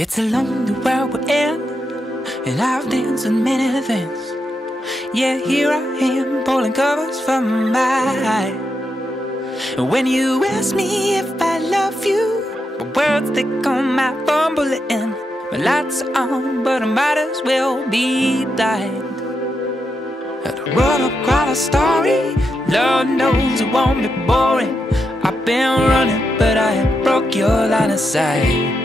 It's a lonely world we're in, and I've danced in many things. Yeah, here I am, pulling covers from my eye. And when you ask me if I love you, my words they come out fumbling. My lights are on, but I might as well be blind. And I wrote up quite a story, Lord knows it won't be boring. I've been running, but I ain't broke your line of sight.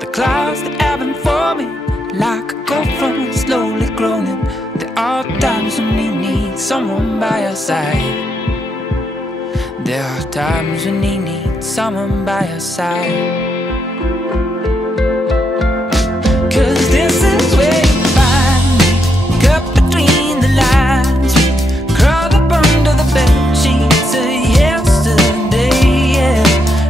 The clouds that ebb and for me like a cold front slowly groaning. There are times when you need someone by your side. There are times when you need someone by your side. 'Cause this is where you find me, cut between the lines. We crawl up under the bed sheets of yesterday, yeah.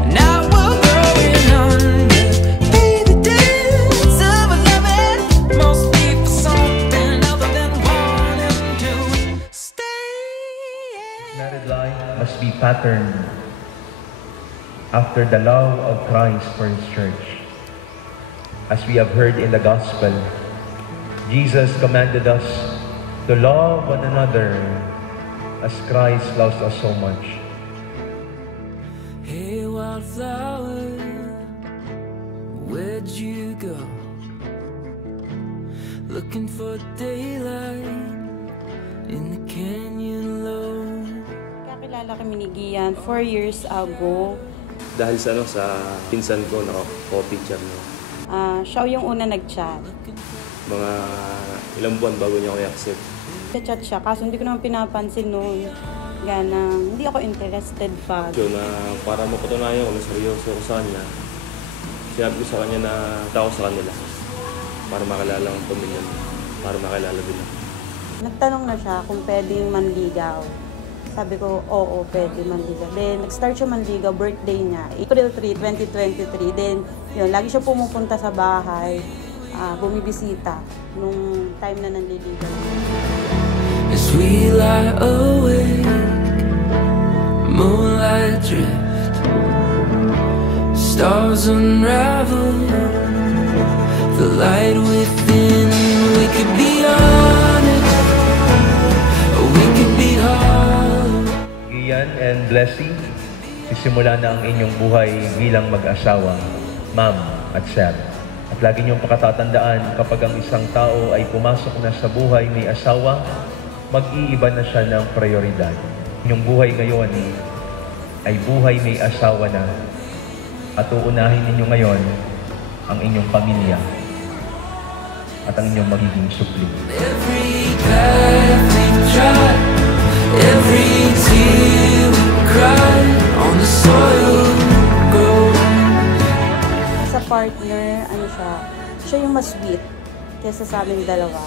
Now we're growing under, baby, days of loving, mostly for something other than wanting to stay. Married life must be patterned after the love of Christ for His church. As we have heard in the Gospel, Jesus commanded us to love one another as Christ loves us so much. Hey, wildflower, where'd you go? Looking for daylight in the canyon low. Kakilala kami ni Gian 4 years ago. Dahil sa pinsan ko na co-teacher niya. Siya yung una nag-chat. Mga ilang buwan bago niya ako i-accept. Nag-chat siya, kaso hindi ko naman pinapansin noon. Ganang, hindi ako interested pa. So na para mapatunayan ko na seryoso ko sa kanya, sinabi ko sa kanya na tao sa kanila. Para makilala ang pamilya niya. Para makilala din ako. Nagtanong na siya kung pwedeng manligaw. Sabi ko, oo, pwede manligaw. Then, nag-start siya manligaw, birthday niya, April 3, 2023. Then, yun, lagi siya pumupunta sa bahay, bumibisita, nung time na nanliligaw. As we lie awake, moonlight drift, stars unravel, the light within, we could be honest, or we could be hard. Gian and Blessing, isimula na ang inyong buhay bilang mag-asawa, ma'am at sir. At lagi niyong pakatatandaan, kapag ang isang tao ay pumasok na sa buhay may asawa, mag-iiba na siya ng prioridad. Inyong buhay ngayon ay buhay may asawa na, at uunahin ninyo ngayon ang inyong pamilya at ang inyong magiging supli. Every path we've tried, every tear we cried, on the soil grow. Sa partner, siya yung mas sweet kesa sa aming dalawa.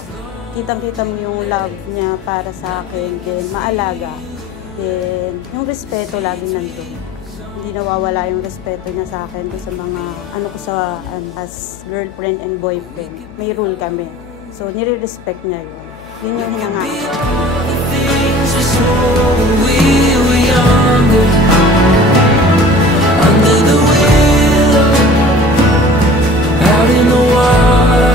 Kitang-kita mo yung love niya para sa akin, then maalaga. Then, yung respeto lagi nandun. Hindi nawawala yung respeto niya sa akin sa mga, as girlfriend and boyfriend. May rule kami. So, nire-respect niya yun. Yun yung hinangaan. Under the willow, out in the water,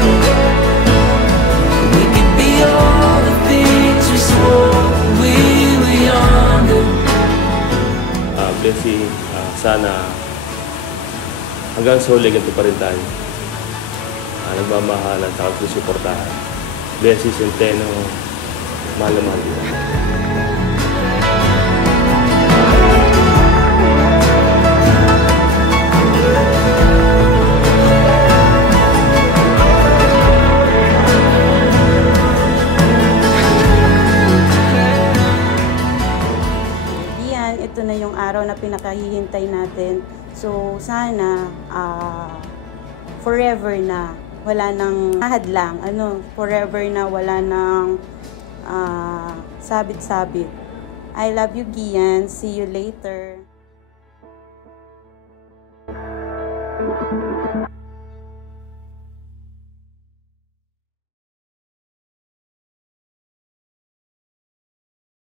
we could be all the things we swore we were younger. Blessy, sana hanggang sa huli ganito pa rin tayo. Nagmamahalan at susuportahan. Blessy, Centeno, mahal na mahal kita. Ito na yung araw na pinakahihintay natin. So, sana forever na wala nang hadlang. Forever na wala nang sabit-sabit. I love you, Gian. See you later.